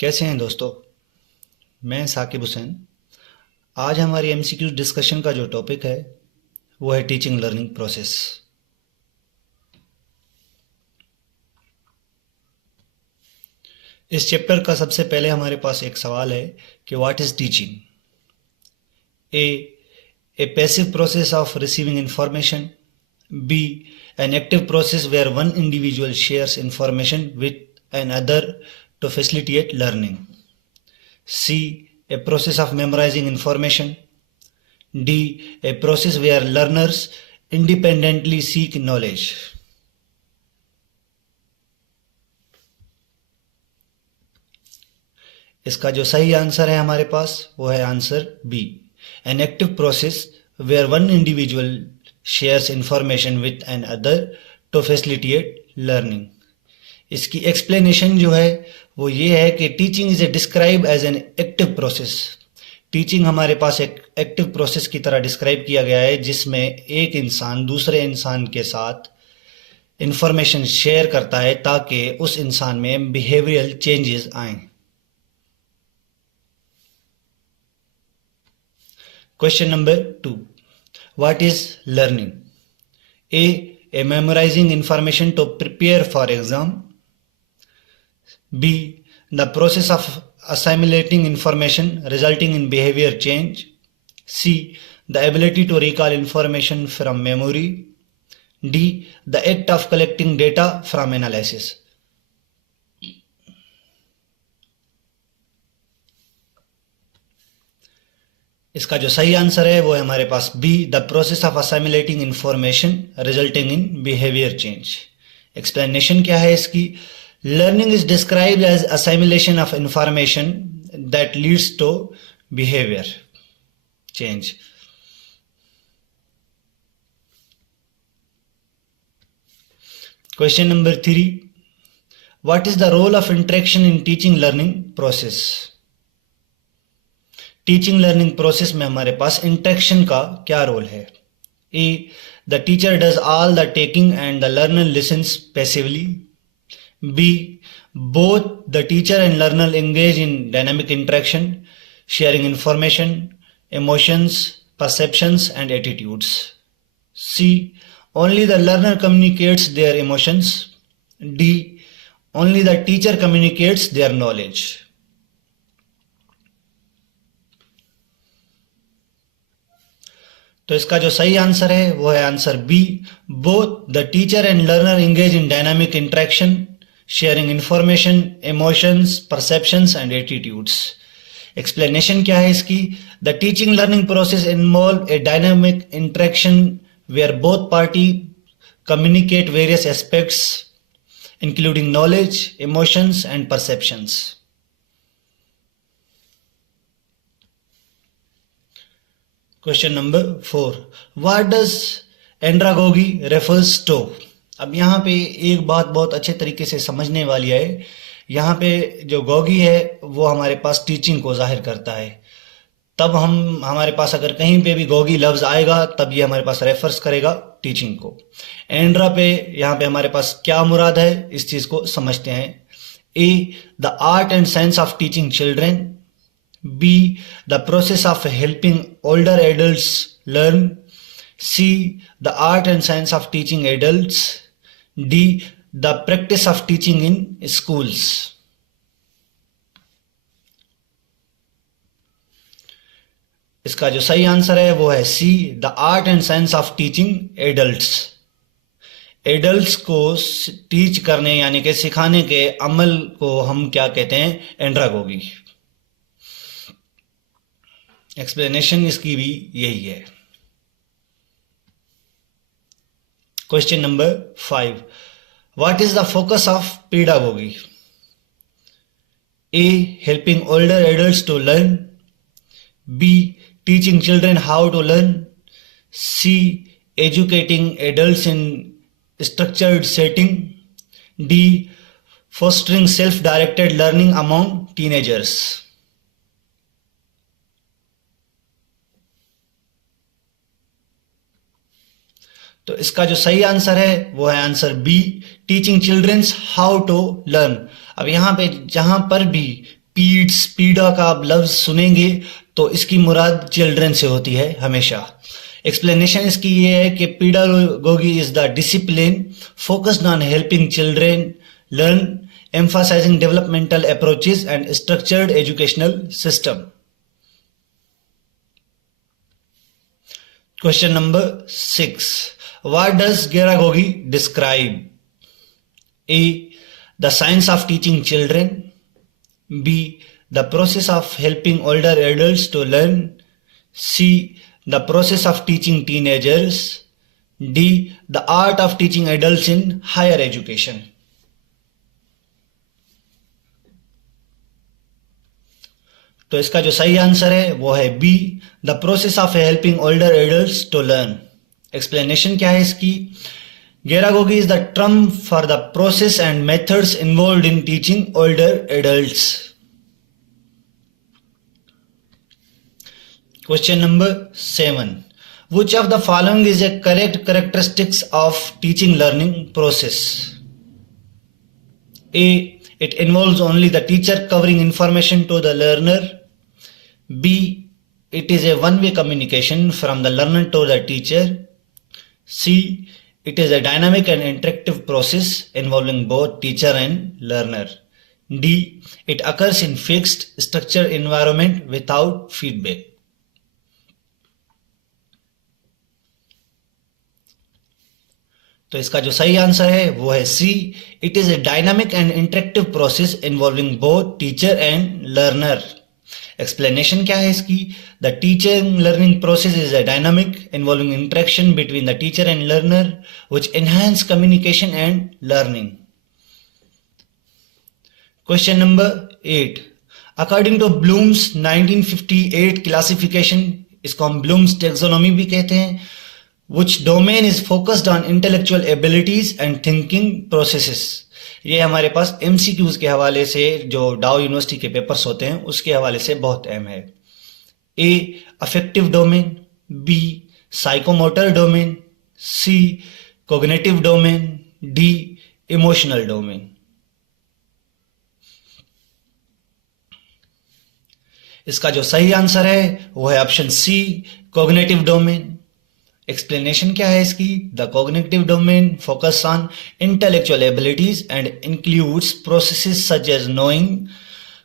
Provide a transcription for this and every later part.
कैसे हैं दोस्तों। मैं साकिब हुसैन। आज हमारी एमसीक्यू डिस्कशन का जो टॉपिक है वो है टीचिंग लर्निंग प्रोसेस। इस चैप्टर का सबसे पहले हमारे पास एक सवाल है कि what is teaching. A passive process of receiving information. B an active process where one individual shares information with another to facilitate learning. C. A process of memorizing information. D. A process where learners independently seek knowledge. इसका जो सही आंसर है हमारे पास वो है answer B, an active process where one individual shares information with another to facilitate learning. इसकी explanation जो है वो ये है कि teaching is a describe as an active process. Teaching हमारे पास एक एक्टिव प्रोसेस की तरह डिस्क्राइब किया गया है जिसमें एक इंसान दूसरे इंसान के साथ इंफॉर्मेशन शेयर करता है ताकि उस इंसान में बिहेवियरल चेंजेस आए। Question number 2, what is learning. A memorising information to prepare for exam. B. The process of assimilating information resulting in behavior change. C. The ability to recall information from memory. D. The act of collecting data from analysis. इसका जो सही आंसर है वो है हमारे पास B. The process of assimilating information resulting in behavior change. Explanation क्या है इसकी। Learning is described as assimilation of information that leads to behavior change. Question number 3, what is the role of interaction in teaching learning process? Teaching learning process में हमारे पास interaction का क्या role है। A. The teacher does all the taking and the learner listens passively. B. Both the teacher and learner engage in dynamic interaction, sharing information, emotions, perceptions, and attitudes. C. Only the learner communicates their emotions. D. Only the teacher communicates their knowledge. तो इसका जो सही आंसर है वो है answer B, both the teacher and learner engage in dynamic interaction, sharing information, emotions, perceptions and attitudes. Explanation क्या है इसकी। The teaching learning process involve a dynamic interaction where both party communicate various aspects including knowledge, emotions and perceptions. Question number 4, what does andragogy refers to. अब यहाँ पे एक बात बहुत अच्छे तरीके से समझने वाली है। यहाँ पे जो गोगी है वो हमारे पास टीचिंग को जाहिर करता है। तब हमारे पास अगर कहीं पे भी गोगी लफ्ज आएगा तब ये हमारे पास रेफर्स करेगा टीचिंग को। एंड्रा पे यहाँ पे हमारे पास क्या मुराद है इस चीज को समझते हैं। A. The art and science of teaching children. B. The process of helping older adults learn. C. The art and science of teaching adults. D. The practice of teaching in schools. इसका जो सही आंसर है वो है C. The art and science of teaching adults. Adults को टीच करने यानी कि सिखाने के अमल को हम क्या कहते हैं, एंड्रागोगी। एक्सप्लेनेशन इसकी भी यही है। Question number 5, what is the focus of pedagogy. A. Helping older adults to learn. B. Teaching children how to learn. C. Educating adults in structured setting. D. fostering self directed learning among teenagers. तो इसका जो सही आंसर है वो है answer B, teaching childrens how to learn. अब यहाँ पे जहां पर भी पीड्स, पीड़ा का आप लफ्ज सुनेंगे तो इसकी मुराद चिल्ड्रन से होती है हमेशा। एक्सप्लेनेशन इसकी ये है कि pedagogy is the discipline focused on helping children learn, emphasizing developmental approaches and structured educational system. Question number 6. What does Geragogi describe? A. The science of teaching children. B. The process of helping older adults to learn. C. The process of teaching teenagers. D. The art of teaching adults in higher education. तो इसका जो सही आंसर है वो है B, the process of helping older adults to learn. Explanation क्या है इसकी? Geragogy is the term for the process and methods involved in teaching older adults. Question number 7. Which of the following is a correct characteristics of teaching learning process? A. It involves only the teacher covering information to the learner. B. It is a one-way communication from the learner to the teacher. C. It is a dynamic and interactive process involving both teacher and learner. D. It occurs in fixed, structured environment without feedback. तो इसका जो सही आंसर है वो है C, it is a dynamic and interactive process involving both teacher and learner. Explanation क्या है इसकी? The teaching learning process is a dynamic involving interaction between the teacher and learner which enhance communication and learning. Question number 8. According to Bloom's 1958 classification, इसको हम blooms taxonomy भी कहते हैं, which domain is focused on intellectual abilities and thinking processes. ये हमारे पास MCQs के हवाले से, जो डाउ यूनिवर्सिटी के पेपर्स होते हैं उसके हवाले से बहुत अहम है। A. Affective domain. B. Psychomotor domain. C. Cognitive domain. D. Emotional domain. इसका जो सही आंसर है वो है option C, cognitive domain. Explanation क्या है इसकी? The cognitive domain focus on intellectual abilities and includes processes such as knowing,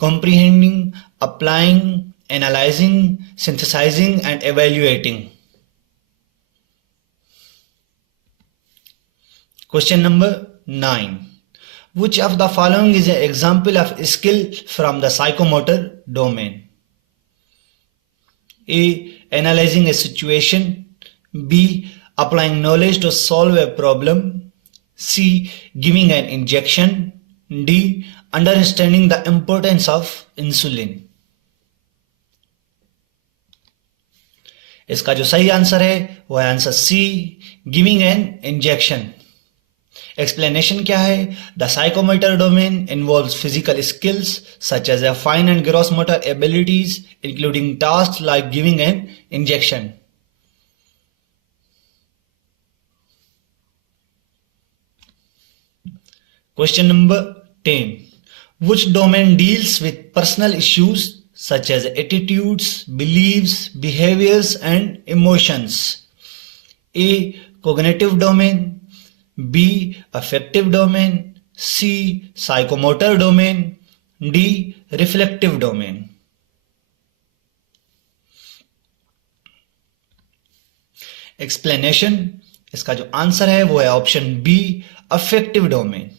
comprehending, applying, analysing, synthesising and evaluating. Question number 9. Which of the following is an example of skill from the psychomotor domain? A. Analyzing a situation. B. Applying knowledge to solve a problem. C. Giving an injection. D. Understanding the importance of insulin. इसका जो सही आंसर है वो है answer C, giving an injection. Explanation क्या है? The psychomotor domain involves physical skills such as a fine and gross motor abilities including task like giving an injection. Question number 10. Which domain deals with personal issues such as attitudes, beliefs, behaviors, and emotions? A. Cognitive domain. B. Affective domain. C. Psychomotor domain. D. Reflective domain. Explanation. इसका जो आंसर है वो है option B, affective domain.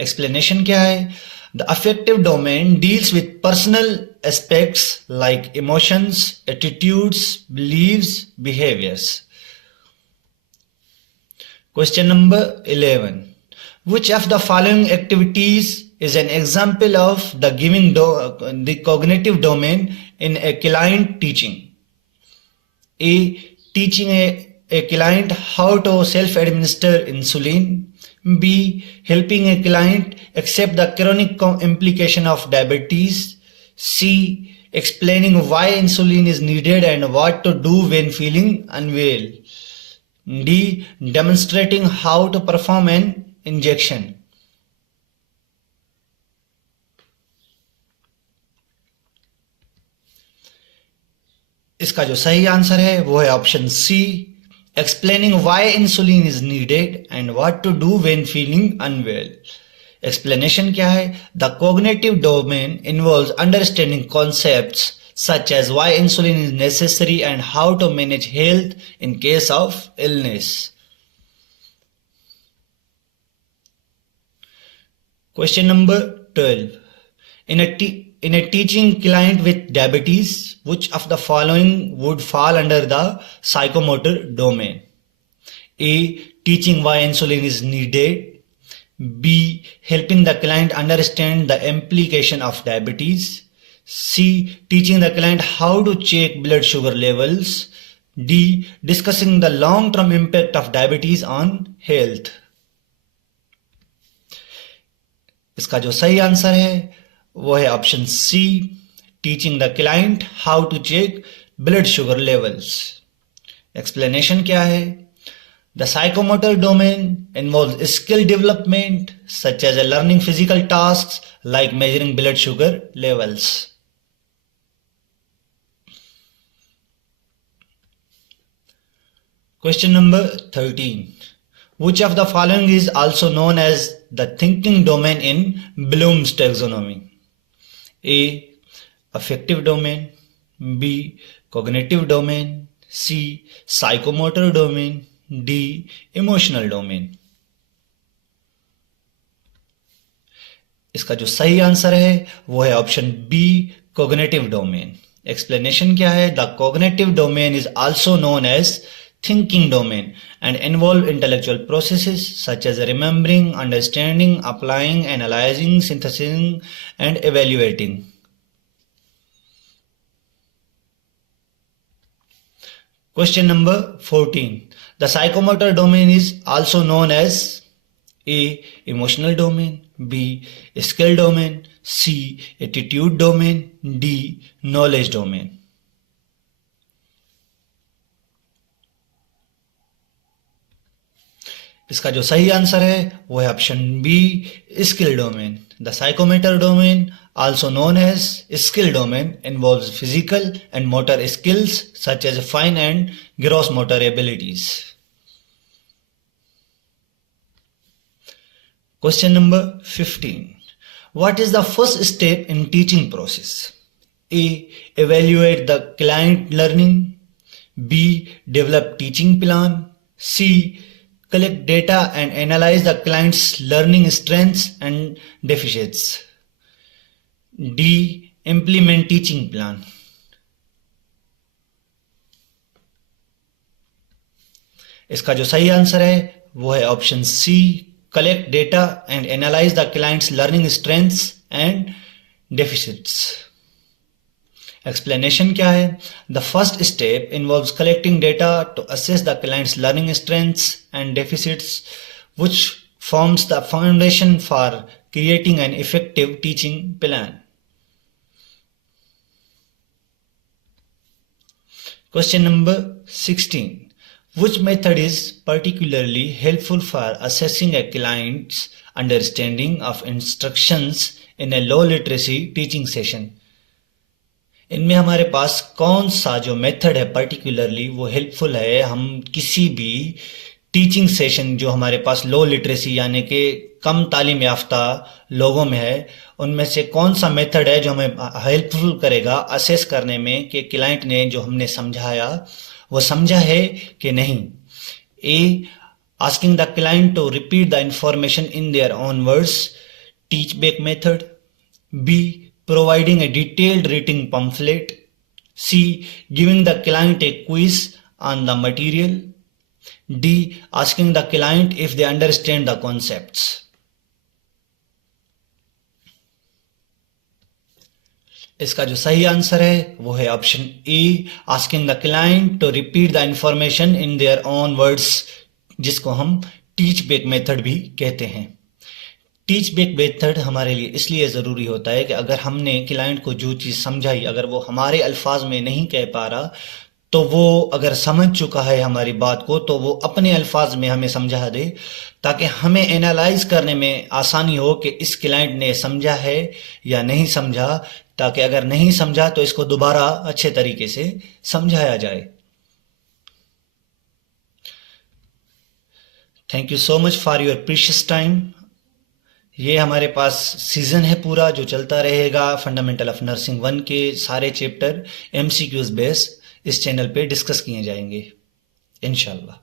Explanation क्या है? The affective domain deals with personal aspects like emotions, attitudes, beliefs, behaviours. Question number 11. Which of the following activities is an example of the the cognitive domain in a client teaching? A. Teaching a client how to self-administer insulin. B. Helping a client accept the chronic implication of diabetes. C. Explaining why insulin is needed and what to do when feeling unwell. D. Demonstrating how to perform an injection. इसका जो सही आंसर है वो है option C, explaining why insulin is needed and what to do when feeling unwell. Explanation क्या है? The cognitive domain involves understanding concepts such as why insulin is necessary and how to manage health in case of illness. Question number 12. In a teaching client with diabetes, which of the following would fall under the psychomotor domain? A. Teaching why insulin is needed. B. Helping the client understand the implication of diabetes. C. Teaching the client how to check blood sugar levels. D. Discussing the long-term impact of diabetes on health. इसका जो सही आंसर है वो है option C, teaching the client how to check blood sugar levels. Explanation क्या है? The psychomotor domain involves skill development such as learning physical tasks like measuring blood sugar levels. Question number 13. Which of the following is also known as the thinking domain in Bloom's taxonomy? A. Affective domain. B. Cognitive domain. C. Psychomotor domain. D. Emotional domain. इसका जो सही आंसर है वो है option B, cognitive domain. Explanation क्या है? The cognitive domain is also known as thinking domain and involve intellectual processes such as remembering, understanding, applying, analyzing, synthesizing, and evaluating. Question number 14. The psychomotor domain is also known as A. Emotional domain. B. Skill domain. C. Attitude domain. D. Knowledge domain. इसका जो सही आंसर है वो है option B, skill domain. The psychomotor domain also known as skill domain involves physical and motor skills such as fine and gross motor abilities. Question number 15. What is the first step in teaching process? A. Evaluate the client learning. B. Develop teaching plan. C. Collect data and analyze the client's learning strengths and deficits. D. Implement teaching plan. इसका जो सही आंसर है वो है option C, collect data and analyze the client's learning strengths and deficits. Explanation क्या है? The first step involves collecting data to assess the client's learning strengths and deficits, which forms the foundation for creating an effective teaching plan. Question number 16. Which method is particularly helpful for assessing a client's understanding of instructions in a low literacy teaching session? इनमें हमारे पास कौन सा जो मेथड है पर्टिकुलरली वो हेल्पफुल है हम किसी भी टीचिंग सेशन जो हमारे पास लो लिटरेसी यानी कि कम तालीम याफ्ता लोगों में है, उनमें से कौन सा मेथड है जो हमें हेल्पफुल करेगा असेस करने में कि क्लाइंट ने जो हमने समझाया वो समझा है कि नहीं? A. Asking the client to repeat the information in their own words, teach back method. B. Providing a detailed reading pamphlet. C. Giving the client a quiz on the material. D. Asking the client if they understand the concepts. इसका जो सही आंसर है वो है option A, asking the client to repeat the information in their own words, जिसको हम teach back method भी कहते हैं। टीच बैक मेथड हमारे लिए इसलिए ज़रूरी होता है कि अगर हमने क्लाइंट को जो चीज़ समझाई अगर वो हमारे अल्फाज में नहीं कह पा रहा तो वो अगर समझ चुका है हमारी बात को तो वो अपने अल्फाज में हमें समझा दे, ताकि हमें एनालाइज करने में आसानी हो कि इस क्लाइंट ने समझा है या नहीं समझा, ताकि अगर नहीं समझा तो इसको दोबारा अच्छे तरीके से समझाया जाए। Thank you so much for your precious time. ये हमारे पास सीजन है पूरा जो चलता रहेगा। फंडामेंटल ऑफ नर्सिंग 1 के सारे चैप्टर MCQs बेस इस चैनल पे डिस्कस किए जाएंगे इंशाल्लाह।